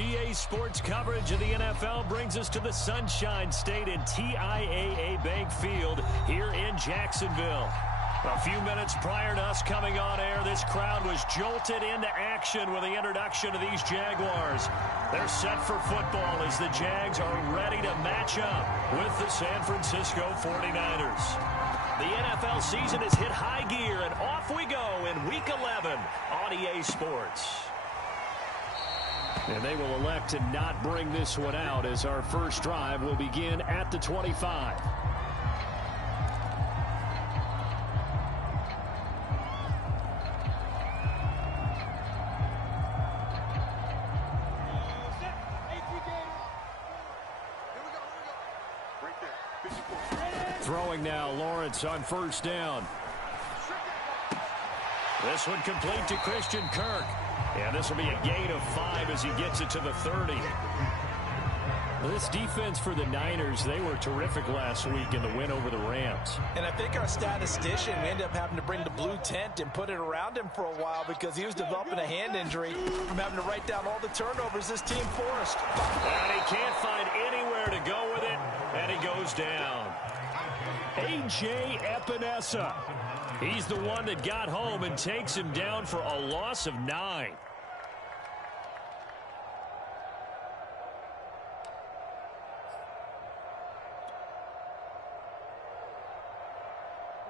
EA Sports coverage of the NFL brings us to the Sunshine State and TIAA Bank Field here in Jacksonville. A few minutes prior to us coming on air, this crowd was jolted into action with the introduction of these Jaguars. They're set for football as the Jags are ready to match up with the San Francisco 49ers. The NFL season has hit high gear, and off we go in Week 11 on EA Sports. And they will elect to not bring this one out as our first drive will begin at the 25. Throwing now, Lawrence on first down. This one complete to Christian Kirk. And this will be a gain of 5 as he gets it to the 30. This defense for the Niners, they were terrific last week in the win over the Rams. And I think our statistician ended up having to bring the blue tent and put it around him for a while because he was developing a hand injury from having to write down all the turnovers this team forced. And he can't find anywhere to go with it, and he goes down. A.J. Epinesa. He's the one that got home and takes him down for a loss of 9.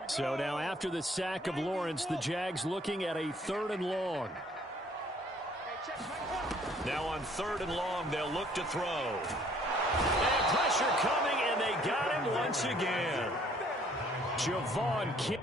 So now after the sack of Lawrence, the Jags looking at a 3rd and long. Now on 3rd and long, they'll look to throw. And pressure coming, and they got him once again. Javon King.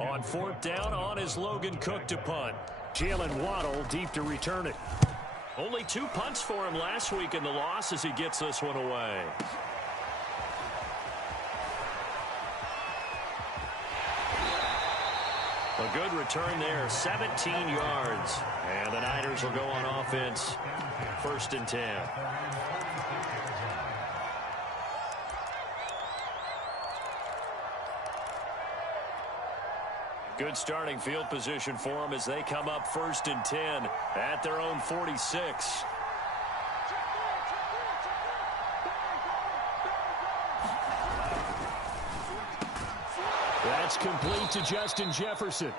On 4th down, on is Logan Cook to punt. Jalen Waddle deep to return it. Only 2 punts for him last week in the loss as he gets this one away. A good return there, 17 yards. And the Niners will go on offense, 1st and 10. Good starting field position for them as they come up 1st and 10 at their own 46. That's complete to Justin Jefferson.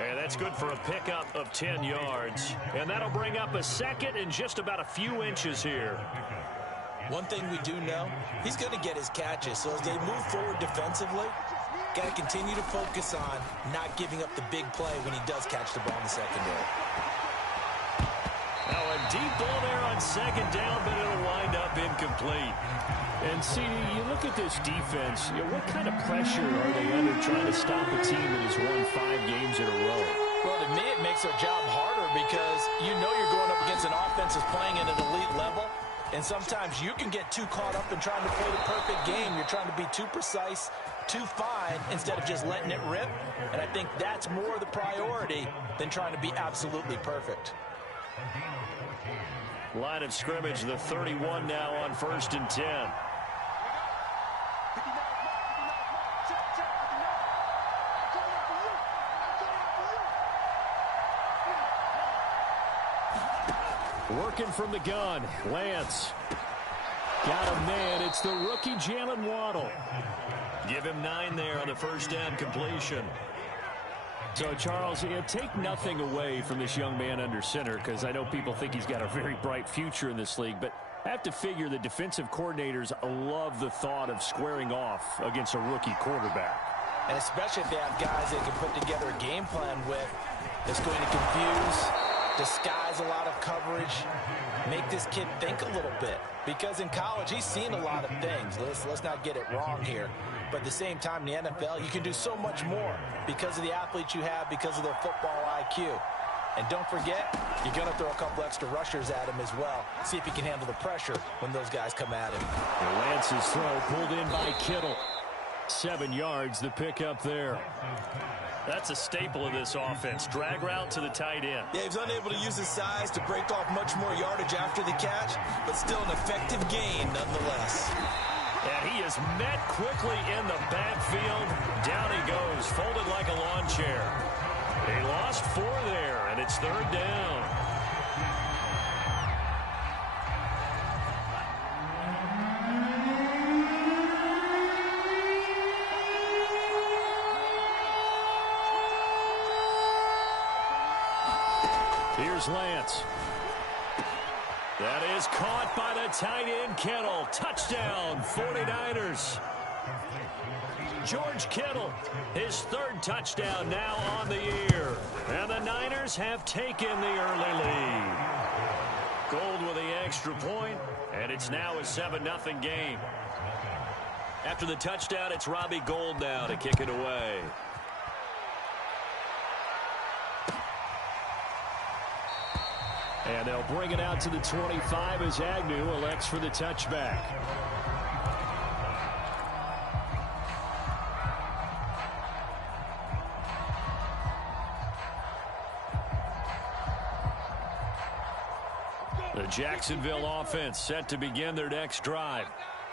And that's good for a pickup of 10 yards. And that'll bring up a 2nd and just about a few inches here. One thing we do know, he's going to get his catches. So as they move forward defensively, got to continue to focus on not giving up the big play when he does catch the ball in the secondary. Now a deep ball there on 2nd down, but it'll wind up incomplete. And see, you look at this defense, what kind of pressure are they under trying to stop a team that has won 5 games in a row? Well, to me, it makes their job harder because you know you're going up against an offense that's playing at an elite level. And sometimes you can get too caught up in trying to play the perfect game. You're trying to be too precise, too fine, instead of just letting it rip. And I think that's more the priority than trying to be absolutely perfect. Line of scrimmage, the 31 now on 1st and 10. Working from the gun, Lance. Got a man, it's the rookie Jalen Waddle. Give him 9 there on the 1st down completion. So, Charles, take nothing away from this young man under center because I know people think he's got a very bright future in this league, but I have to figure the defensive coordinators love the thought of squaring off against a rookie quarterback. And especially if they have guys they can put together a game plan with that's going to confuse disguise a lot of coverage, make this kid think a little bit. Because in college, he's seen a lot of things. Let's not get it wrong here. But at the same time, in the NFL, you can do so much more because of the athletes you have, because of their football IQ. And don't forget, you're going to throw a couple extra rushers at him as well. See if he can handle the pressure when those guys come at him. And Lance's throw pulled in by Kittle. 7 yards, the pickup there. That's a staple of this offense. Drag route to the tight end. Yeah, he's unable to use his size to break off much more yardage after the catch, but still an effective gain nonetheless. And he is met quickly in the backfield. Down he goes, folded like a lawn chair. He lost 4 there, and it's 3rd down. Here's Lance. That is caught by the tight end, Kittle. Touchdown, 49ers. George Kittle, his 3rd touchdown now on the year. And the Niners have taken the early lead. Gold with the extra point, and it's now a 7-0 game. After the touchdown, it's Robbie Gould now to kick it away. And they'll bring it out to the 25 as Agnew elects for the touchback. The Jacksonville offense set to begin their next drive.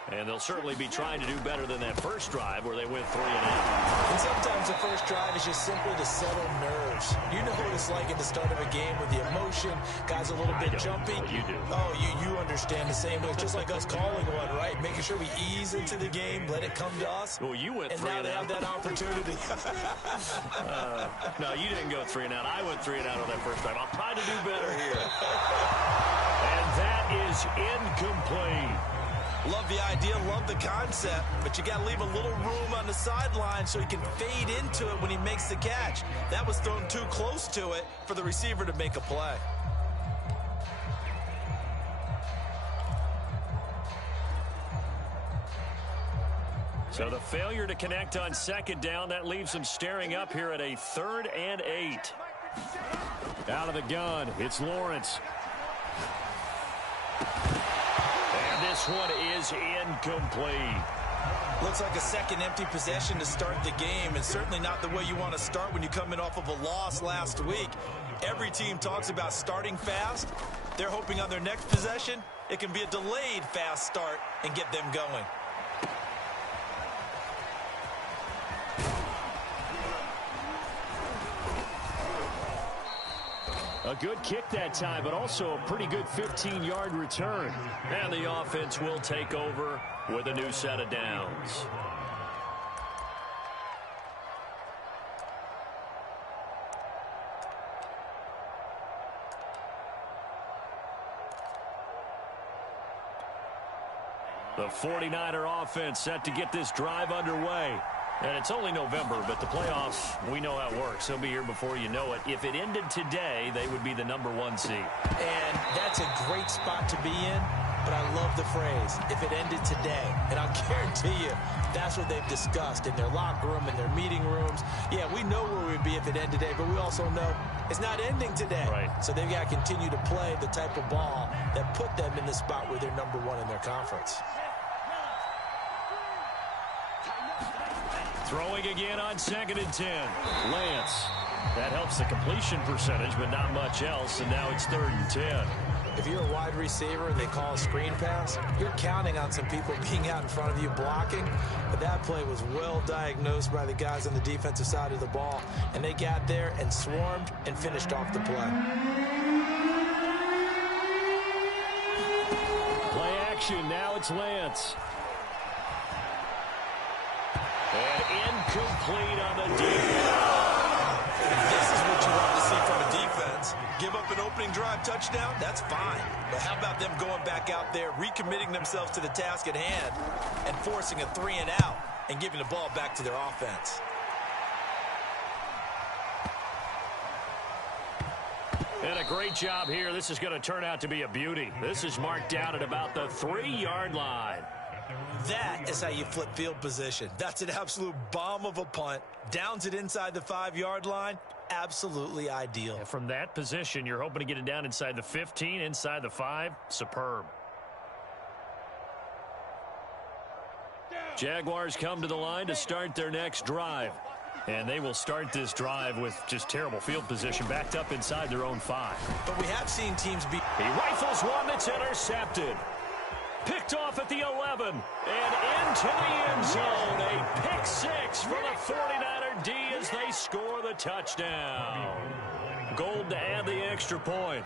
And they'll certainly be trying to do better than that first drive where they went 3 and out. And sometimes the first drive is just simply to settle nerves. You know what it's like at the start of a game with the emotion, guys a little bit jumpy. Well, you do. Oh, you understand the same way. It's just like us calling one, right? Making sure we ease into the game, let it come to us. Well, you went 3 and out. And now they have that opportunity. No, you didn't go 3 and out. I went 3 and out on that first drive. I'll try to do better here. And that is incomplete. Love the idea, love the concept, but you got to leave a little room on the sideline so he can fade into it when he makes the catch. That was thrown too close to it for the receiver to make a play. So the failure to connect on 2nd down, that leaves them staring up here at a 3rd and 8. Out of the gun, it's Lawrence. This one is incomplete. Looks like a second empty possession to start the game, and certainly not the way you want to start when you come in off of a loss last week. Every team talks about starting fast. They're hoping on their next possession, it can be a delayed fast start and get them going. A good kick that time, but also a pretty good 15-yard return. And the offense will take over with a new set of downs. The 49er offense set to get this drive underway. And it's only November, but the playoffs, we know how it works. They'll be here before you know it. If it ended today, they would be the #1 seed. And that's a great spot to be in, but I love the phrase, if it ended today. And I'll guarantee you, that's what they've discussed in their locker room, in their meeting rooms. Yeah, we know where we'd be if it ended today, but we also know it's not ending today. Right. So they've got to continue to play the type of ball that put them in the spot where they're #1 in their conference. Throwing again on 2nd and 10. Lance. That helps the completion percentage, but not much else, and now it's 3rd and 10. If you're a wide receiver and they call a screen pass, you're counting on some people being out in front of you blocking. But that play was well diagnosed by the guys on the defensive side of the ball, and they got there and swarmed and finished off the play. Play action. Now it's Lance. And incomplete on the defense. This is what you want to see from a defense. Give up an opening drive touchdown, that's fine. But how about them going back out there, recommitting themselves to the task at hand, and forcing a 3 and out and giving the ball back to their offense. And a great job here. This is going to turn out to be a beauty. This is marked down at about the 3-yard line. That is how you flip field position. That's an absolute bomb of a punt. Downs it inside the 5-yard line. Absolutely ideal. And from that position, you're hoping to get it down inside the 15, inside the 5. Superb. Jaguars come to the line to start their next drive. And they will start this drive with just terrible field position, backed up inside their own 5. But we have seen teams be... He rifles one that's intercepted. Picked off at the 11 and into the end zone. A pick 6 for the 49er D as they score the touchdown. Gold to add the extra point.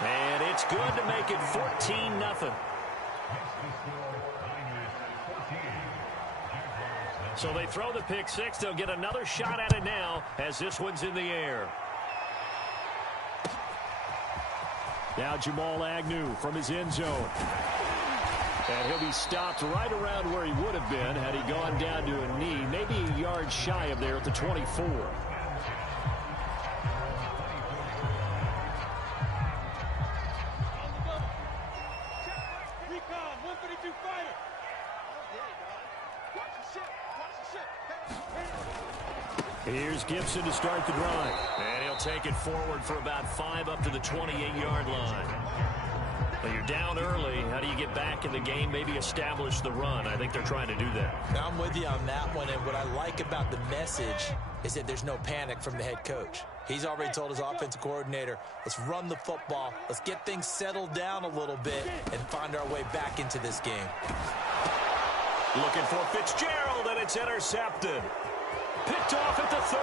And it's good to make it 14-0. So they throw the pick 6. They'll get another shot at it now as this one's in the air. Now Jamal Agnew from his end zone. And he'll be stopped right around where he would have been had he gone down to a knee, maybe a yard shy of there at the 24. Here's Gibson to start the drive. And he'll take it forward for about 5 up to the 28-yard line. Well, you're down early. How do you get back in the game, maybe establish the run? I think they're trying to do that. I'm with you on that one, and what I like about the message is that there's no panic from the head coach. He's already told his offensive coordinator, let's run the football, let's get things settled down a little bit, and find our way back into this game. Looking for Fitzgerald, and it's intercepted. Picked off at the 30,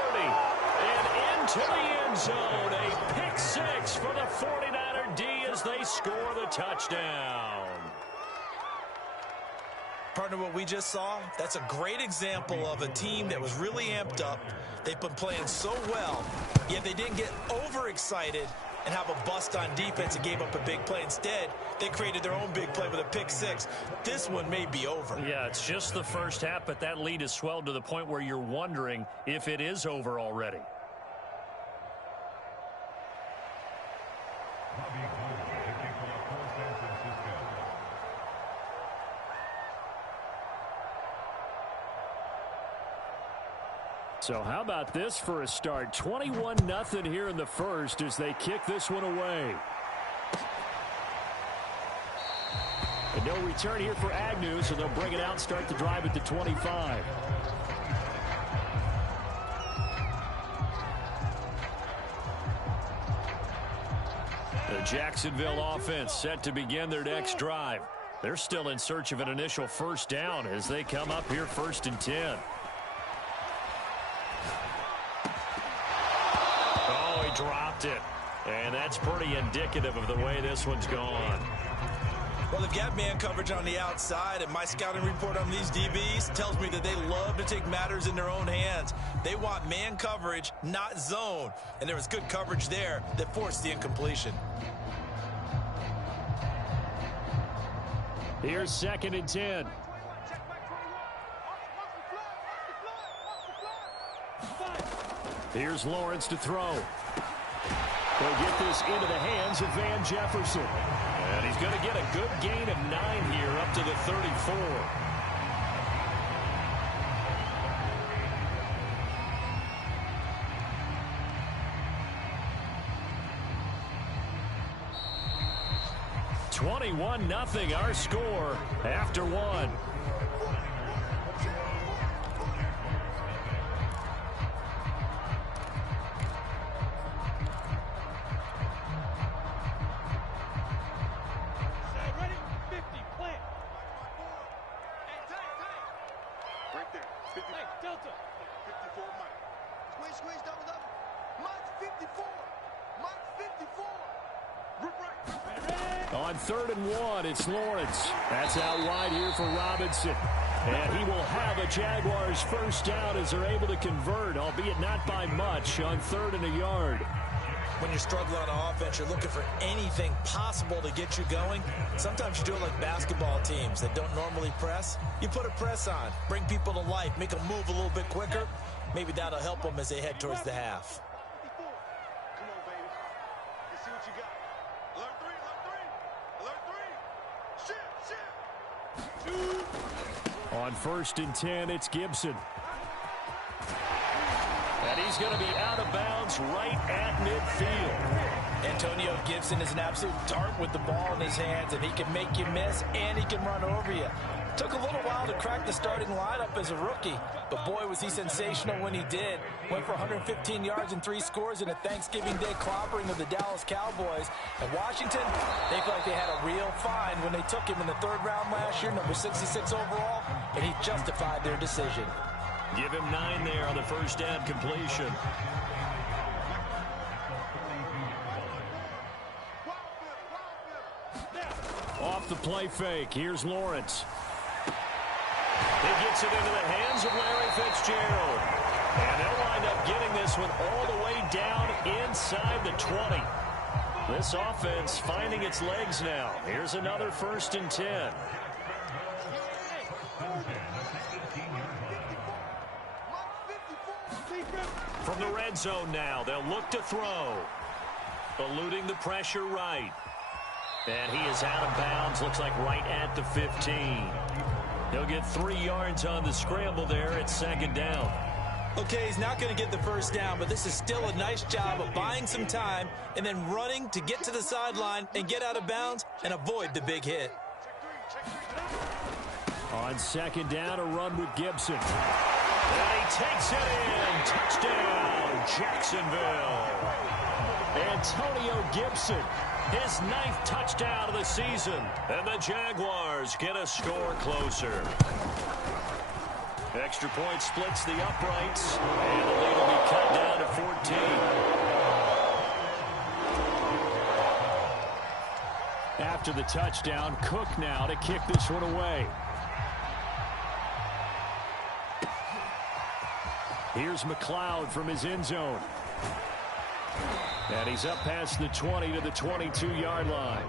and into the end zone. A pick 6 for the 49er D as they score the touchdown. Partner, what we just saw, that's a great example of a team that was really amped up. They've been playing so well, yet they didn't get overexcited and have a bust on defense and gave up a big play. Instead, they created their own big play with a pick 6. This one may be over. Yeah, it's just the first half, but that lead has swelled to the point where you're wondering if it is over already. So how about this for a start? 21-0 here in the first as they kick this one away. And no return here for Agnew, so they'll bring it out and start the drive at the 25. The Jacksonville offense set to begin their next drive. They're still in search of an initial first down as they come up here 1st and 10. Dropped it, and that's pretty indicative of the way this one's gone. Well, they've got man coverage on the outside, and my scouting report on these DBs tells me that they love to take matters in their own hands. They want man coverage, not zone, and there was good coverage there that forced the incompletion. Here's 2nd and 10. Here's Lawrence to throw. They'll get this into the hands of Van Jefferson. And he's going to get a good gain of 9 here up to the 34. (21-0) our score after 1. On 3rd and 1, it's Lawrence. That's out wide here for Robinson. And he will have a Jaguars first down as they're able to convert, albeit not by much, on 3rd and a yard. When you're struggling on offense, you're looking for anything possible to get you going. Sometimes you do it like basketball teams that don't normally press. You put a press on, bring people to life, make them move a little bit quicker. Maybe that'll help them as they head towards the half. Come on, baby. Let's see what you got. Alert three, alert three. Alert three. Shit. On 1st and 10, it's Gibson. And he's going to be out of bounds right at midfield. Antonio Gibson is an absolute dart with the ball in his hands, and he can make you miss, and he can run over you. Took a little while to crack the starting lineup as a rookie, but boy, was he sensational when he did. Went for 115 yards and 3 scores in a Thanksgiving Day clobbering of the Dallas Cowboys. And Washington, they feel like they had a real find when they took him in the 3rd round last year, number 66 overall, and he justified their decision. Give him 9 there on the first down completion. Off the play fake, here's Lawrence. He gets it into the hands of Larry Fitzgerald. And they'll wind up getting this one all the way down inside the 20. This offense finding its legs now. Here's another 1st and 10. From the red zone now, they'll look to throw. Eluding the pressure right. And he is out of bounds, looks like right at the 15. He'll get 3 yards on the scramble there at 2nd down. Okay, he's not going to get the first down, but this is still a nice job of buying some time and then running to get to the sideline and get out of bounds and avoid the big hit. On 2nd down, a run with Gibson. And he takes it in. Touchdown, Jacksonville. Antonio Gibson, his 9th touchdown of the season. And the Jaguars get a score closer. Extra point splits the uprights. And the lead will be cut down to 14. After the touchdown, Cook now to kick this one away. Here's McLeod from his end zone. And he's up past the 20 to the 22-yard line.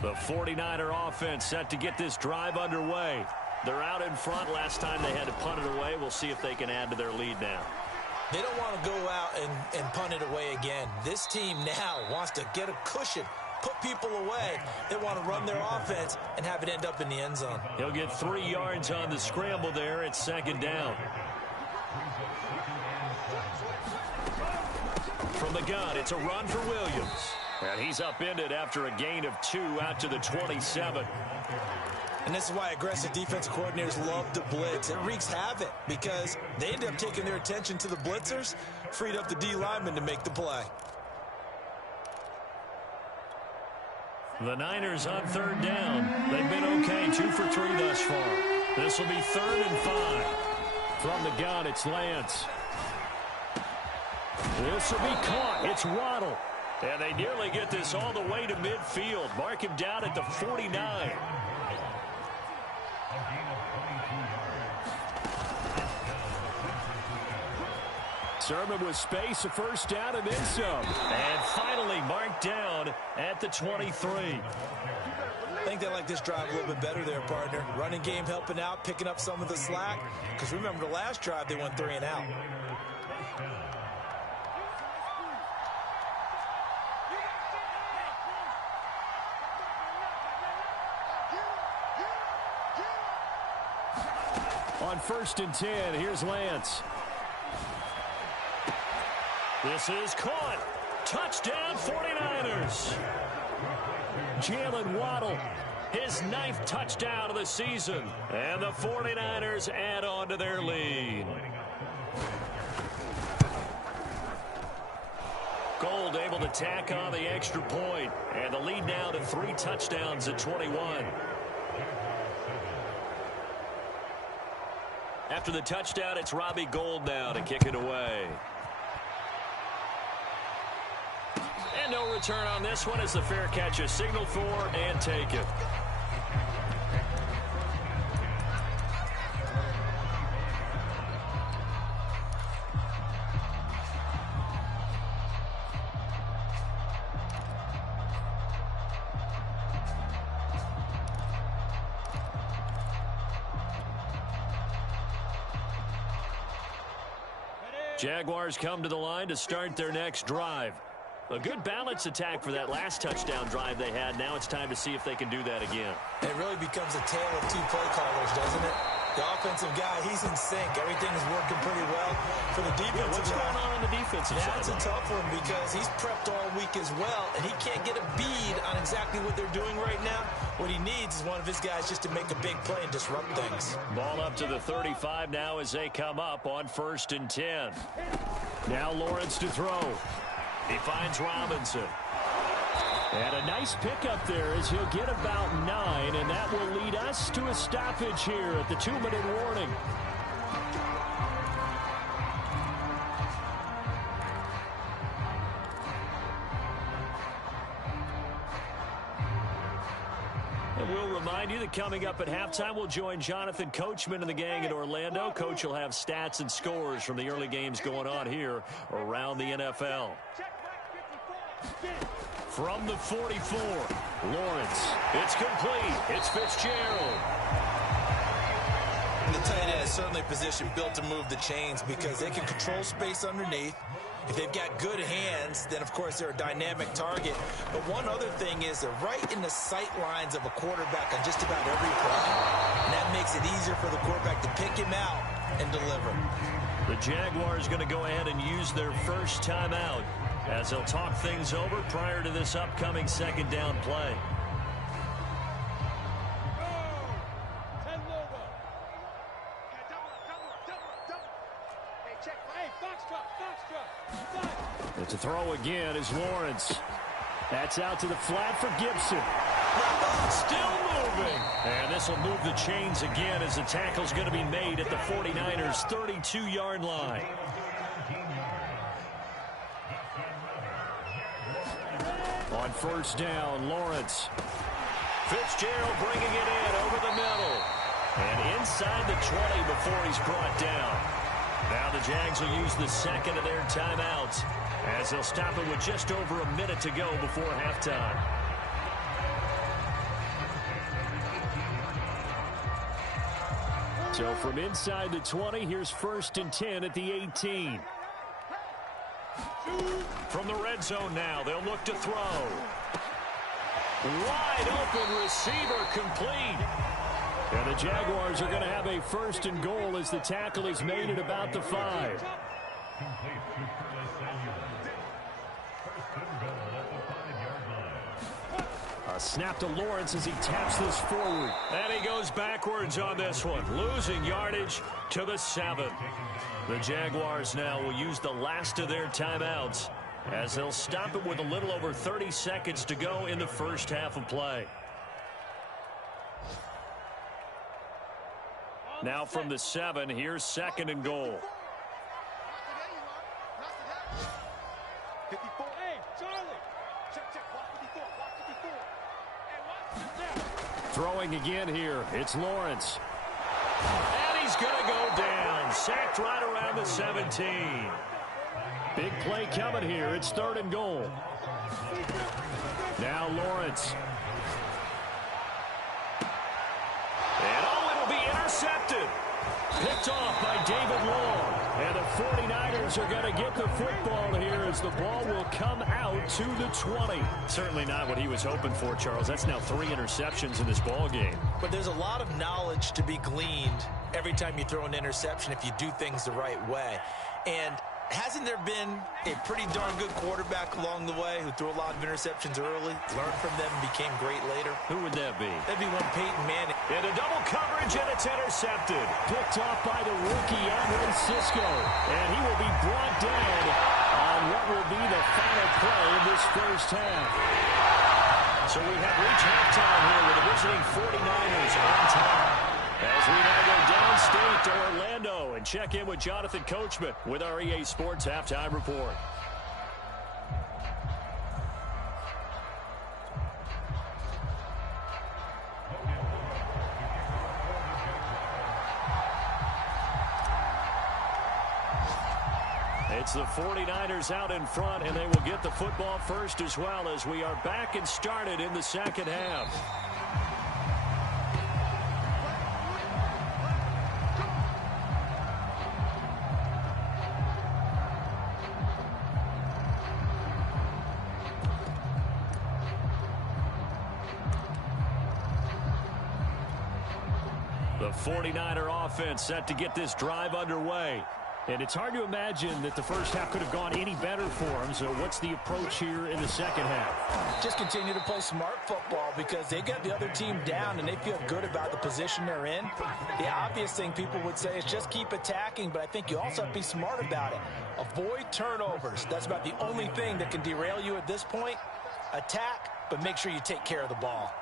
The 49er offense set to get this drive underway. They're out in front. Last time they had to punt it away. We'll see if they can add to their lead now. They don't want to go out and punt it away again. This team now wants to get a cushion, put people away. They want to run their offense and have it end up in the end zone. He'll get 3 yards on the scramble there at 2nd down. From the gun, it's a run for Williams. And he's upended after a gain of 2 out to the 27. And this is why aggressive defensive coordinators love to blitz. It wreaks havoc because they end up taking their attention to the blitzers, freed up the D lineman to make the play. The Niners on 3rd down. They've been okay, 2 for 3 thus far. This will be 3rd and 5. From the gun, it's Lance. This will be caught. It's Waddle. And they nearly get this all the way to midfield. Mark him down at the 49. Sermon with space, a 1st down, and then some. And finally marked down at the 23. I think they like this drive a little bit better there, partner. Running game helping out, picking up some of the slack. Because remember, the last drive, they went 3 and out. On 1st and 10, here's Lance. This is caught. Touchdown, 49ers. Jalen Waddle, his 9th touchdown of the season. And the 49ers add on to their lead. Gold able to tack on the extra point. And the lead now to 3 touchdowns at 21. After the touchdown, it's Robbie Gould now to kick it away. And no return on this one as the fair catch is signaled for and taken. Jaguars come to the line to start their next drive. A good balance attack for that last touchdown drive they had. Now it's time to see if they can do that again. It really becomes a tale of two play callers, doesn't it? The offensive guy, he's in sync. Everything is working pretty well. For the defensive what's going on the defensive side? That's a tough one because he's prepped all week as well, and he can't get a bead on exactly what they're doing right now. What he needs is one of his guys just to make a big play and disrupt things. Ball up to the 35 now as they come up on 1st and 10. Now Lawrence to throw. He finds Robinson. And a nice pickup there as he'll get about 9, and that will lead us to a stoppage here at the 2-minute warning. And we'll remind you that coming up at halftime, we'll join Jonathan Coachman and the gang in Orlando. Coach will have stats and scores from the early games going on here around the NFL. From the 44, Lawrence. It's complete. It's Fitzgerald. And the tight end is certainly a position built to move the chains because they can control space underneath. If they've got good hands, then, of course, they're a dynamic target. But one other thing is they're right in the sight lines of a quarterback on just about every play. And that makes it easier for the quarterback to pick him out and deliver. The Jaguars going to go ahead and use their first timeout as they'll talk things over prior to this upcoming 2nd down play. And to throw again is Lawrence. That's out to the flat for Gibson. Still moving. And this will move the chains again as the tackle's going to be made at the 49ers' 32-yard line. On 1st down, Lawrence. Fitzgerald bringing it in over the middle. And inside the 20 before he's brought down. Now the Jags will use the 2nd of their timeouts as they'll stop it with just over a minute to go before halftime. So from inside the 20, here's 1st and 10 at the 18. From the red zone now, they'll look to throw. Wide open receiver complete. And the Jaguars are going to have a 1st and goal as the tackle is made at about the 5. A snap to Lawrence as he taps this forward. And he goes backwards on this one, losing yardage to the 7. The Jaguars now will use the last of their timeouts as they'll stop it with a little over 30 seconds to go in the first half of play. Now from the 7, here's 2nd and goal. 54. Hey, Charlie. Check. Walk 54. Walk 54. Throwing again here, it's Lawrence. And he's going to go down. Sacked right around the 17. Big play coming here. It's 3rd and goal. Now Lawrence. And it'll be intercepted. Picked off by David Long. And the 49ers are going to get the football here as the ball will come out to the 20. Certainly not what he was hoping for, Charles. That's now 3 interceptions in this ball game. But there's a lot of knowledge to be gleaned every time you throw an interception if you do things the right way. And hasn't there been a pretty darn good quarterback along the way who threw a lot of interceptions early, learned from them, and became great later? Who would that be? That'd be one Peyton Manning. Into double coverage, and it's intercepted. Picked off by the rookie, Andre Cisco. And he will be brought down on what will be the final play of this first half. So we have reached halftime here with the visiting 49ers on top. As we now go downstate to Orlando and check in with Jonathan Coachman with our EA Sports Halftime Report. It's the 49ers out in front, and they will get the football first as well as we are back and started in the 2nd half. The 49er offense set to get this drive underway. And it's hard to imagine that the first half could have gone any better for them. So what's the approach here in the second half? Just continue to play smart football because they got the other team down and they feel good about the position they're in. The obvious thing people would say is just keep attacking, but I think you also have to be smart about it. Avoid turnovers. That's about the only thing that can derail you at this point. Attack, but make sure you take care of the ball.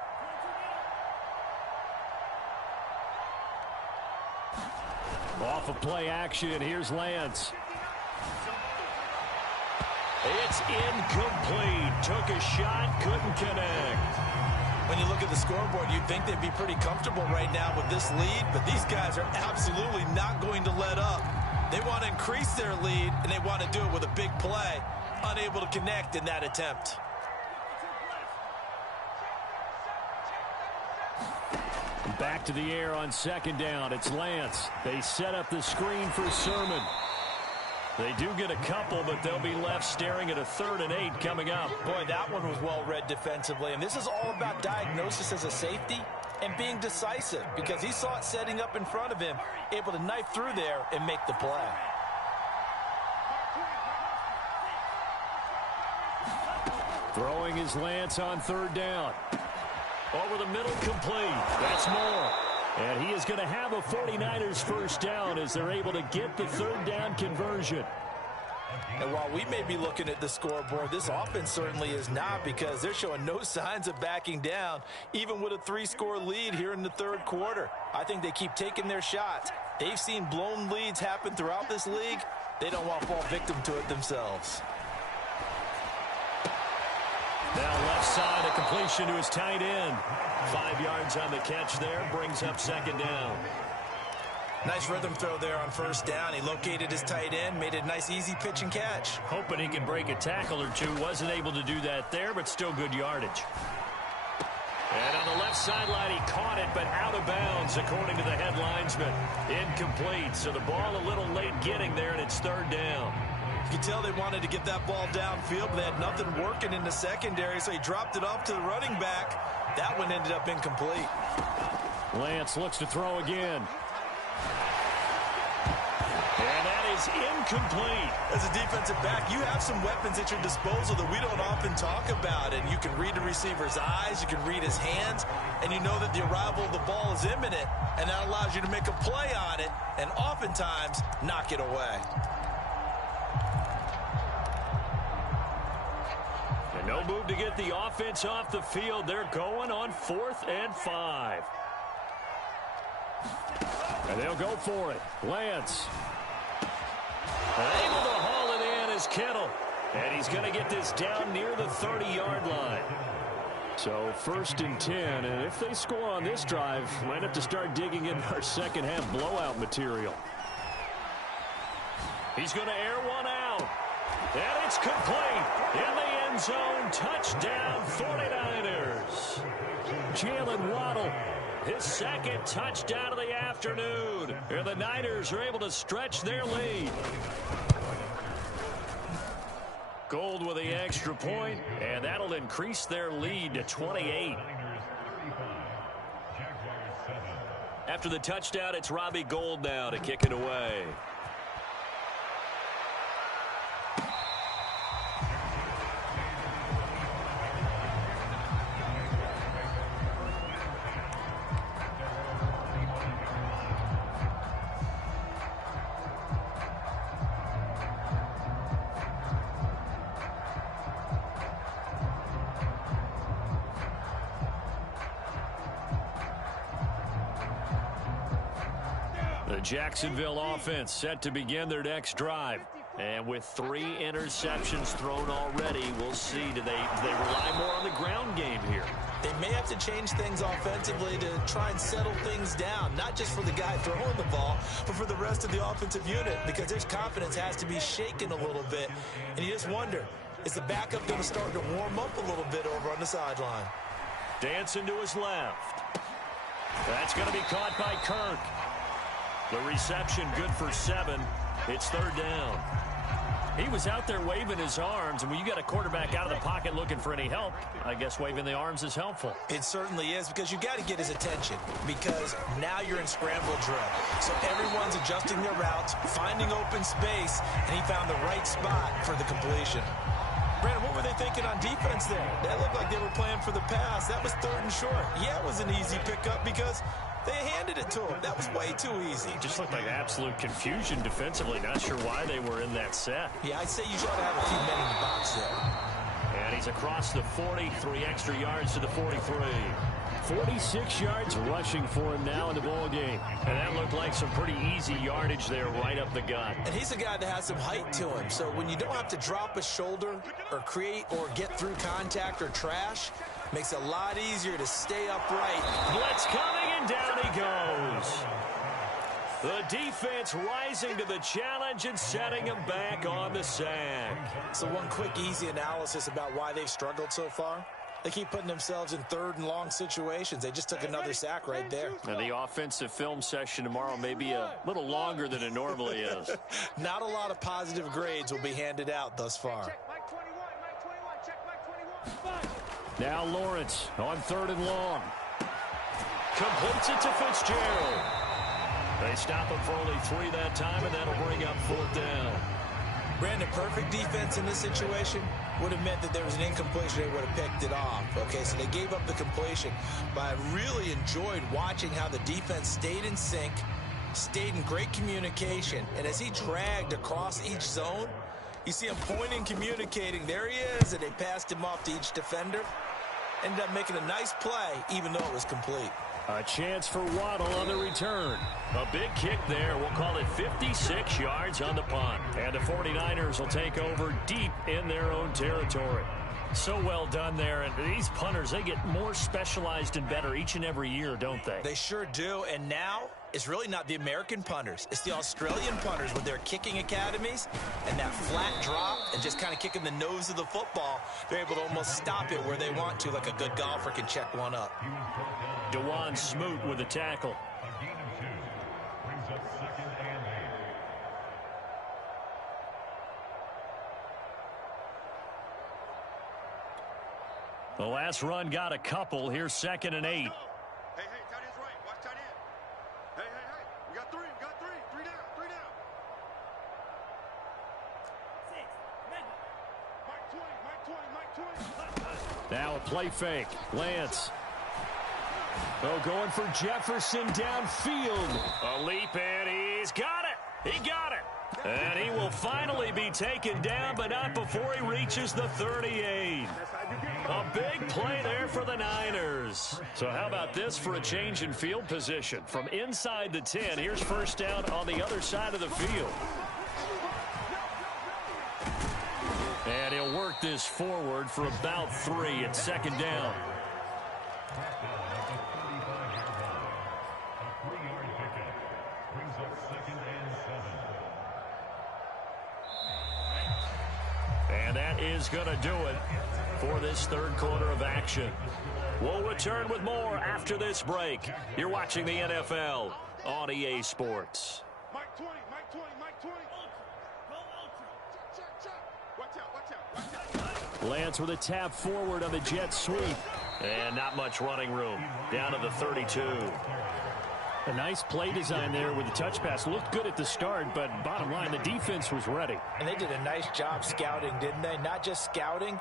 Off of play action, here's Lance. It's incomplete. Took a shot, couldn't connect. When you look at the scoreboard, you'd think they'd be pretty comfortable right now with this lead, but these guys are absolutely not going to let up. They want to increase their lead, and they want to do it with a big play. Unable to connect in that attempt. Back to the air on second down. It's Lance. They set up the screen for Sermon. They do get a couple, but they'll be left staring at a 3rd and 8 coming up. Boy, that one was well read defensively. And this is all about diagnosis as a safety and being decisive because he saw it setting up in front of him, able to knife through there and make the play. Throwing is Lance on 3rd down. Over the middle, complete. That's more. And he is going to have a 49ers first down as they're able to get the 3rd down conversion. And while we may be looking at the scoreboard, this offense certainly is not because they're showing no signs of backing down, even with a 3-score lead here in the 3rd quarter. I think they keep taking their shots. They've seen blown leads happen throughout this league. They don't want to fall victim to it themselves. Now left side, a completion to his tight end. 5 yards on the catch there, brings up 2nd down. Nice rhythm throw there on 1st down. He located his tight end, made it a nice easy pitch and catch. Hoping he can break a tackle or two. Wasn't able to do that there, but still good yardage. And on the left sideline, he caught it, but out of bounds, according to the head linesman. Incomplete, so the ball a little late getting there, and it's 3rd down. You can tell they wanted to get that ball downfield, but they had nothing working in the secondary, so he dropped it off to the running back. That one ended up incomplete. Lance looks to throw again. And that is incomplete. As a defensive back, you have some weapons at your disposal that we don't often talk about. And you can read the receiver's eyes, you can read his hands, and you know that the arrival of the ball is imminent, and that allows you to make a play on it and oftentimes knock it away. And no move to get the offense off the field. They're going on 4th and 5. And they'll go for it. Lance. Able to haul it in is Kittle. And he's going to get this down near the 30-yard line. So 1st and 10. And if they score on this drive, might have to start digging in our second half blowout material. He's going to air one out. And it's complete. In the end zone, touchdown 49ers. Jalen Waddle, his 2nd touchdown of the afternoon. And the Niners are able to stretch their lead. Gold with the extra point, and that'll increase their lead to 28. After the touchdown, it's Robbie Gould now to kick it away. The Jacksonville offense set to begin their next drive. And with 3 interceptions thrown already, we'll see. Do they rely more on the ground game here? They may have to change things offensively to try and settle things down, not just for the guy throwing the ball, but for the rest of the offensive unit, because their confidence has to be shaken a little bit. And you just wonder, is the backup going to start to warm up a little bit over on the sideline? Dancing to his left. That's going to be caught by Kirk. The reception good for 7. It's 3rd down. He was out there waving his arms, and when you got a quarterback out of the pocket looking for any help, I guess waving the arms is helpful. It certainly is, because you got to get his attention, because now you're in scramble drill. So everyone's adjusting their routes, finding open space, and he found the right spot for the completion. Brandon, what were they thinking on defense there? That looked like they were playing for the pass. That was 3rd and short. Yeah, it was an easy pickup because they handed it to him. That was way too easy. Just looked like absolute confusion defensively. Not sure why they were in that set. Yeah, I'd say you should have a few men in the box there. And he's across the 40, 3 extra yards to the 43. 46 yards rushing for him now in the ball game. And that looked like some pretty easy yardage there right up the gut. And he's a guy that has some height to him. So when you don't have to drop a shoulder or create or get through contact or trash, makes it a lot easier to stay upright. Blitz coming, and down he goes. The defense rising to the challenge and setting him back on the sack. So one quick, easy analysis about why they've struggled so far. They keep putting themselves in 3rd and long situations. They just took another sack right there. And the offensive film session tomorrow may be a little longer than it normally is. Not a lot of positive grades will be handed out thus far. Now Lawrence on 3rd and long. Completes it to Fitzgerald. They stop him for only 3 that time, and that'll bring up 4th down. Brandon, perfect defense in this situation would have meant that there was an incompletion. They would have picked it off. Okay, so they gave up the completion. But I really enjoyed watching how the defense stayed in sync, stayed in great communication, and as he dragged across each zone, you see him pointing, communicating. There he is, and they passed him off to each defender. Ended up making a nice play, even though it was complete. A chance for Waddle on the return. A big kick there. We'll call it 56 yards on the punt. And the 49ers will take over deep in their own territory. So well done there. And these punters, they get more specialized and better each and every year, don't they? They sure do. And now it's really not the American punters. It's the Australian punters with their kicking academies and that flat drop and just kind of kicking the nose of the football. They're able to almost stop it where they want to, like a good golfer can check one up. DeJuan Smoot with a tackle. The last run got a couple. Here's 2nd and 8. Hey, tight end's right. Watch tight end. Hey. We got 3. We got 3. 3 down. 3 down. 6. Mike 20. Now a play fake. Lance. Going for Jefferson downfield. A leap, and he's got it. He got it. And he will finally be taken down, but not before he reaches the 38. A big play there for the Niners. So how about this for a change in field position? From inside the 10, here's 1st down on the other side of the field. And he'll work this forward for about 3 at 2nd down. And that is going to do it for this 3rd quarter of action. We'll return with more after this break. You're watching the NFL on EA Sports. Mike 20. Mike 20. Mike 20. Check. Watch out. Lance with a tap forward on the jet sweep. And not much running room. Down to the 32. A nice play design there with the touch pass. Looked good at the start, but bottom line, the defense was ready. And they did a nice job scouting, didn't they? Not just scouting,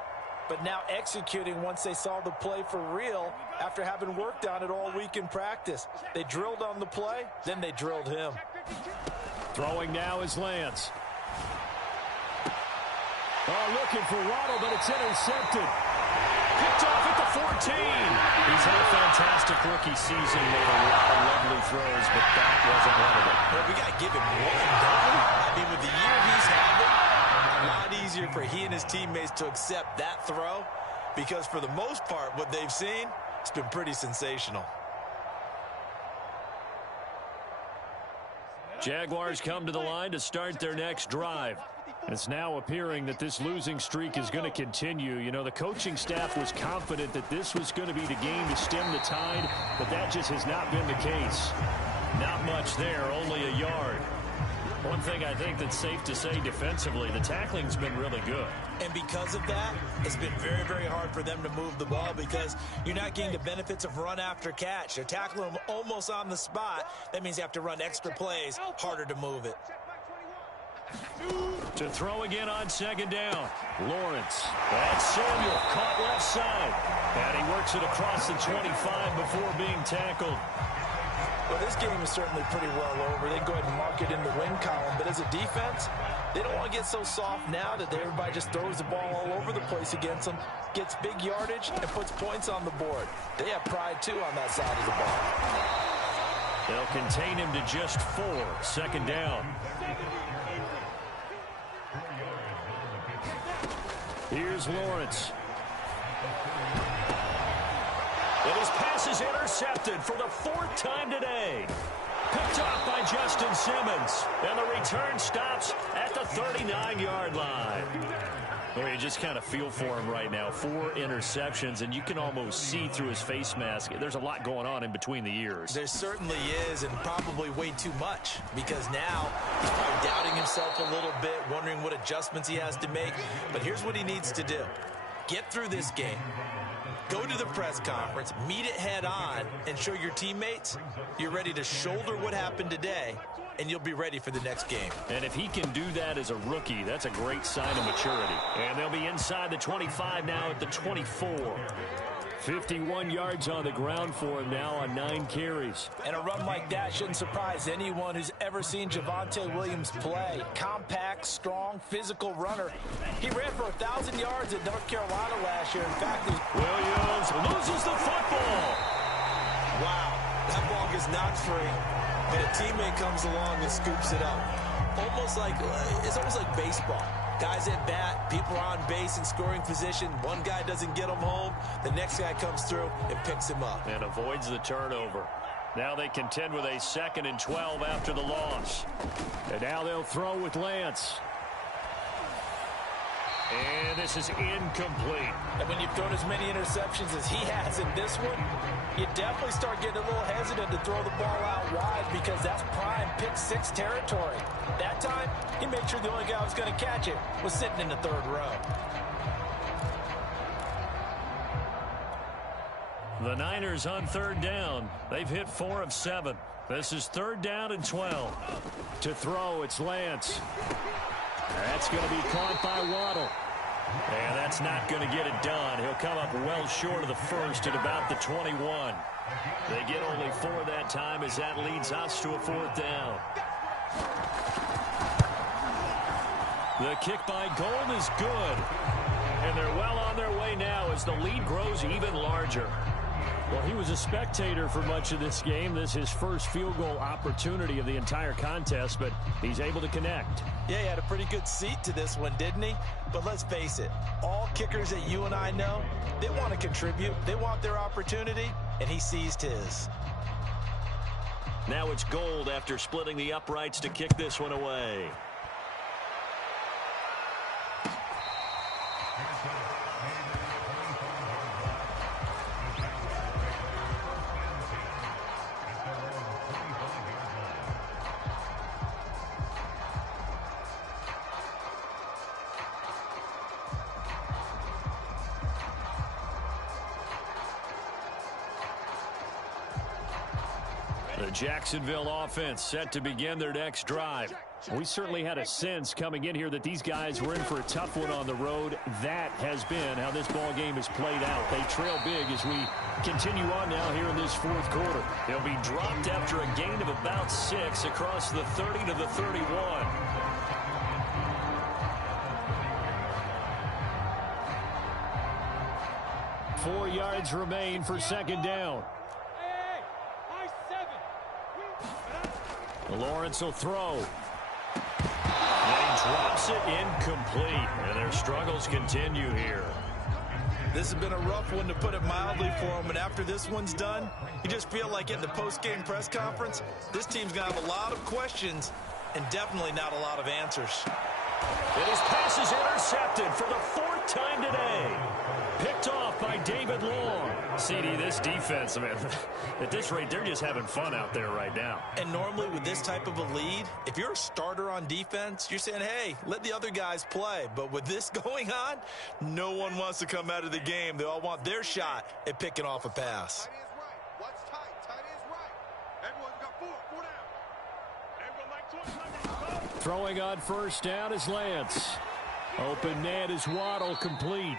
but now executing once they saw the play for real after having worked on it all week in practice. They drilled on the play, then they drilled him. Throwing now is Lance. Looking for Waddle, but it's intercepted. Picked off at the 14. He's had a fantastic rookie season, made a lot of lovely throws, but that wasn't one of them. Well, we got to give him one, don't we? I mean, with the year he's having, a lot easier for he and his teammates to accept that throw because for the most part, what they've seen, it's been pretty sensational. Jaguars come to the line to start their next drive. It's now appearing that this losing streak is going to continue. You know, the coaching staff was confident that this was going to be the game to stem the tide, but that just has not been the case. Not much there, only a yard. One thing I think that's safe to say defensively, the tackling's been really good. And because of that, it's been very, very hard for them to move the ball because you're not getting the benefits of run after catch. They're tackling them almost on the spot. That means you have to run extra plays, harder to move it. To throw again on second down. Lawrence. That's Samuel caught left side. And he works it across the 25 before being tackled. Well, this game is certainly pretty well over. They go ahead and mark it in the win column. But as a defense, they don't want to get so soft now that everybody just throws the ball all over the place against them, gets big yardage, and puts points on the board. They have pride, too, on that side of the ball. They'll contain him to just 4. Second down. Here's Lawrence. And his pass is intercepted for the 4th time today. Picked off by Justin Simmons. And the return stops at the 39-yard line. Well, you just kind of feel for him right now. 4 interceptions, and you can almost see through his face mask. There's a lot going on in between the ears. There certainly is, and probably way too much, because now he's probably doubting himself a little bit, wondering what adjustments he has to make. But here's what he needs to do. Get through this game. Go to the press conference, meet it head on, and show your teammates you're ready to shoulder what happened today, and you'll be ready for the next game. And if he can do that as a rookie, that's a great sign of maturity. And they'll be inside the 25 now at the 24. 51 yards on the ground for him now on 9 carries. And a run like that shouldn't surprise anyone who's ever seen Javonte Williams play. Compact, strong, physical runner. He ran for 1,000 yards at North Carolina last year. In fact, Williams loses the football. Wow, that ball gets knocked free, but a teammate comes along and scoops it up. It's almost like baseball. Guys at bat, people are on base in scoring position. One guy doesn't get him home. The next guy comes through and picks him up. And avoids the turnover. Now they contend with a 2nd and 12 after the loss. And now they'll throw with Lance. And this is incomplete. And when you've thrown as many interceptions as he has in this one, you definitely start getting a little hesitant to throw the ball out wide because that's prime pick 6 territory. That time, he made sure the only guy who was going to catch it was sitting in the 3rd row. The Niners on 3rd down. They've hit 4 of 7. This is 3rd down and 12. To throw, it's Lance. That's going to be caught by Waddle. And that's not going to get it done. He'll come up well short of the 1st at about the 21. They get only 4 that time as that leads us to a 4th down. The kick by Gold is good. And they're well on their way now as the lead grows even larger. Well, he was a spectator for much of this game. This is his first field goal opportunity of the entire contest, but he's able to connect. Yeah, he had a pretty good seat to this one, didn't he? But let's face it, all kickers that you and I know, they want to contribute. They want their opportunity, and he seized his. Now it's Gold after splitting the uprights to kick this one away. The Jacksonville offense set to begin their next drive. We certainly had a sense coming in here that these guys were in for a tough one on the road. That has been how this ball game has played out. They trail big as we continue on now here in this 4th quarter. They'll be dropped after a gain of about 6 across the 30 to the 31. Four yards remain for 2nd down. Lawrence will throw. And he drops it incomplete. And their struggles continue here. This has been a rough one, to put it mildly, for him. And after this one's done, you just feel like in the post-game press conference, this team's going to have a lot of questions and definitely not a lot of answers. And his pass is intercepted for the 4th time today. Picked off by David Long. CD, this defense, man, at this rate, they're just having fun out there right now. And normally with this type of a lead, if you're a starter on defense, you're saying, hey, let the other guys play. But with this going on, no one wants to come out of the game. They all want their shot at picking off a pass. Tight end's right. Watch tight. Tight end's right. Everyone's got four down. Everyone like 20. Throwing on first down is Lance. Open net is Waddle, complete.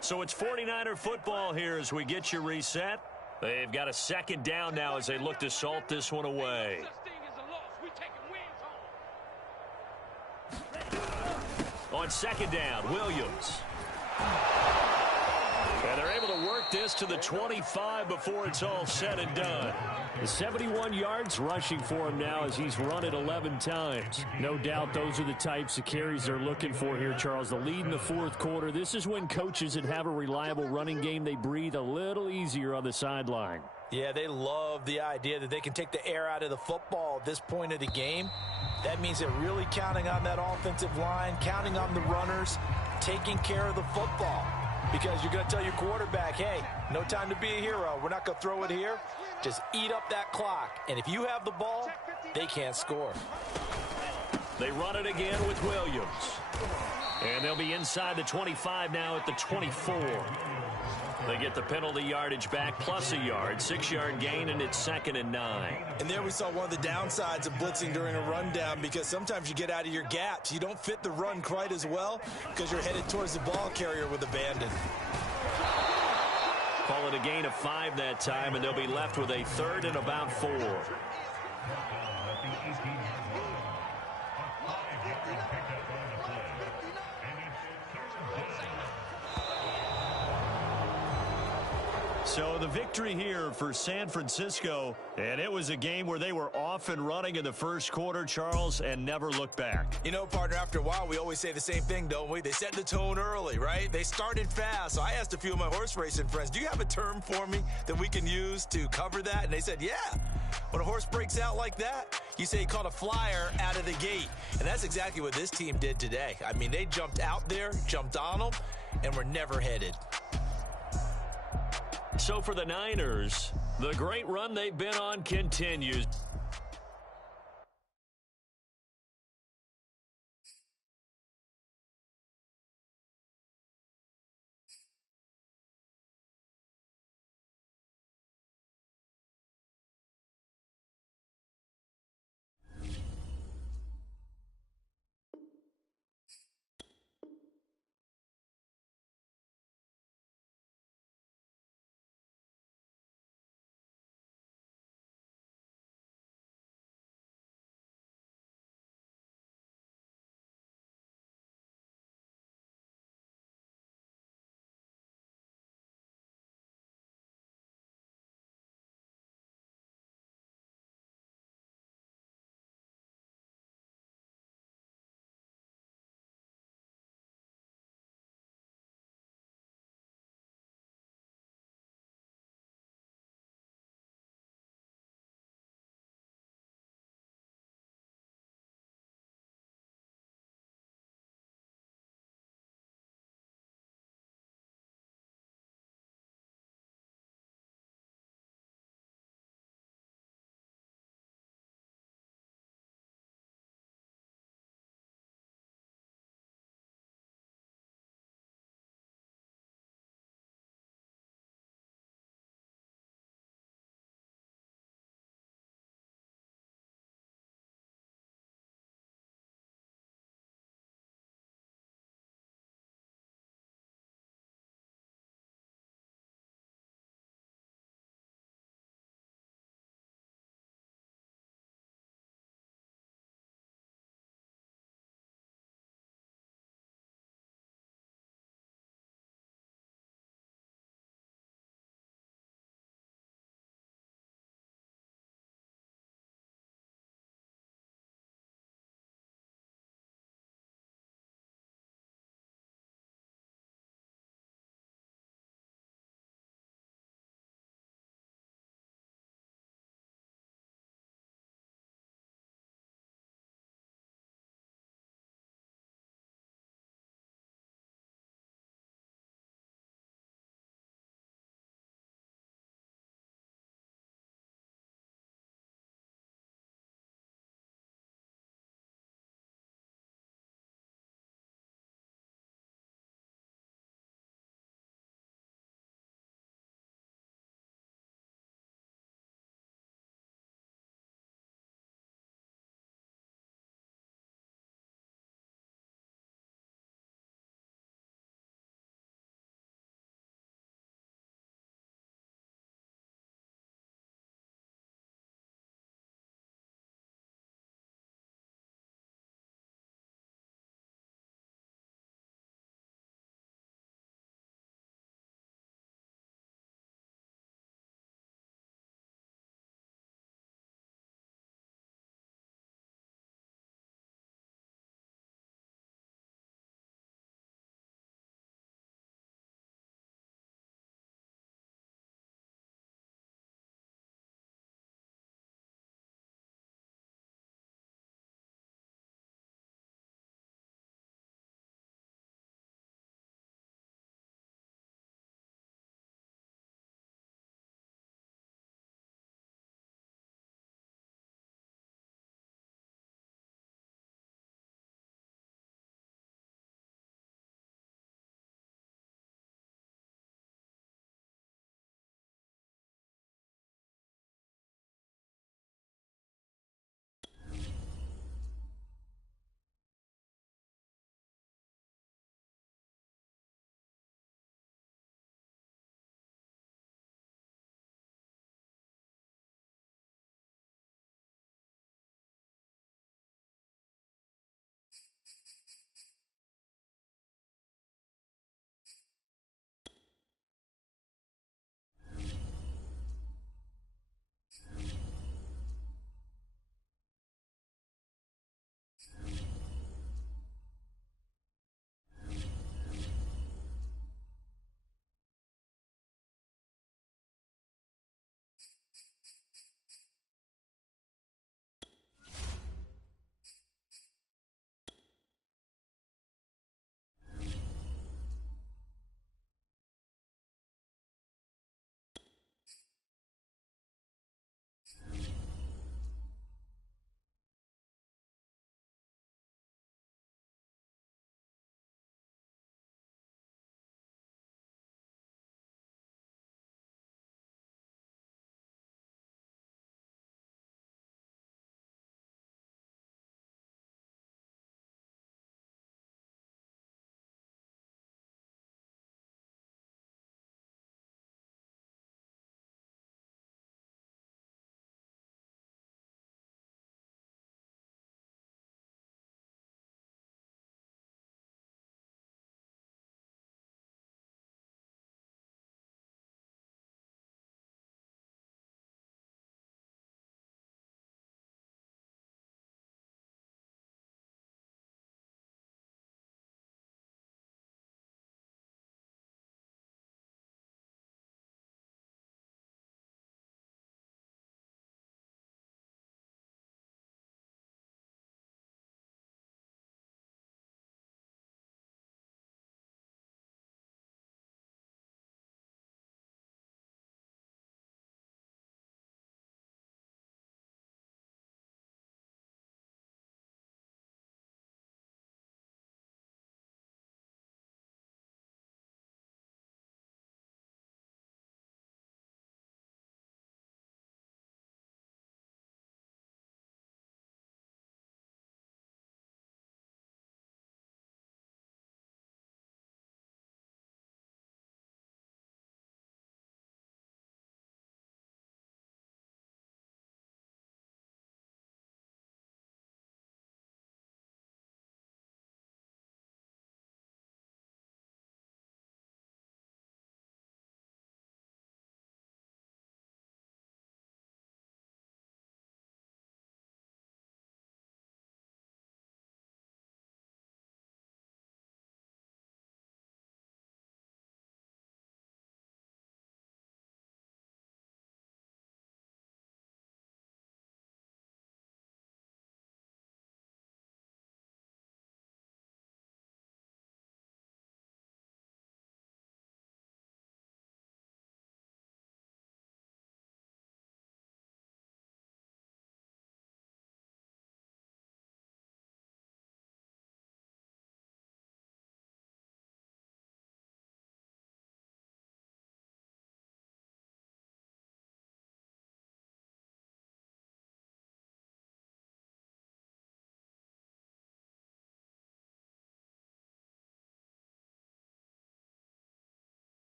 So it's 49er football here as we get you reset. They've got a second down now as they look to salt this one away. On second down, Williams. And they're able to work this to the 25 before it's all said and done. The 71 yards rushing for him now as he's run it 11 times. No doubt those are the types of carries they're looking for here, Charles. The lead in the fourth quarter. This is when coaches that have a reliable running game, they breathe a little easier on the sideline. Yeah, they love the idea that they can take the air out of the football at this point of the game. That means they're really counting on that offensive line, counting on the runners, taking care of the football. Because you're going to tell your quarterback, hey, no time to be a hero. We're not going to throw it here. Just eat up that clock. And if you have the ball, they can't score. They run it again with Williams. And they'll be inside the 25 now at the 24. They get the penalty yardage back plus a yard, 6-yard gain, and it's 2nd and 9. And there we saw one of the downsides of blitzing during a rundown because sometimes you get out of your gaps. You don't fit the run quite as well because you're headed towards the ball carrier with abandon. Call it a gain of 5 that time, and they'll be left with a 3rd and about 4. So the victory here for San Francisco, and it was a game where they were off and running in the first quarter, Charles, and never looked back. You know, partner, after a while, we always say the same thing, don't we? They set the tone early, right? They started fast. So I asked a few of my horse racing friends, do you have a term for me that we can use to cover that? And they said, yeah. When a horse breaks out like that, you say he caught a flyer out of the gate. And that's exactly what this team did today. I mean, they jumped out there, jumped on them, and were never headed. So for the Niners, the great run they've been on continues.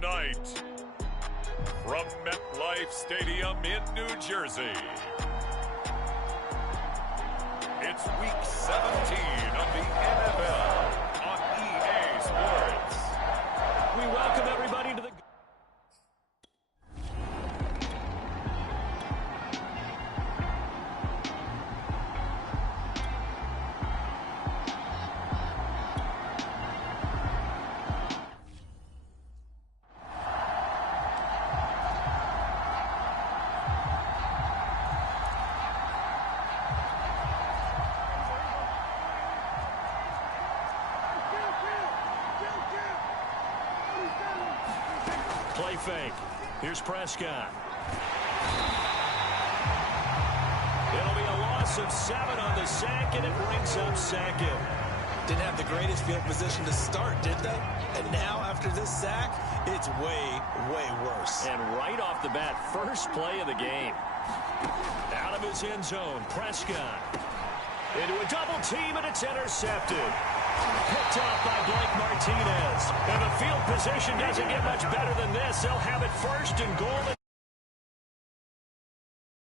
Tonight, from MetLife Stadium in New Jersey, it's Week 17 of the NFL on EA Sports. We welcome everybody to the... Play fake. Here's Prescott. It'll be a loss of 7 on the sack, and it brings up second. Didn't have the greatest field position to start, did they? And now, after this sack, it's way, way worse. And right off the bat, first play of the game. Out of his end zone, Prescott. Into a double team, and it's intercepted. Picked off by Blake Martinez. And the field position doesn't get much better than this. They'll have it first and goal.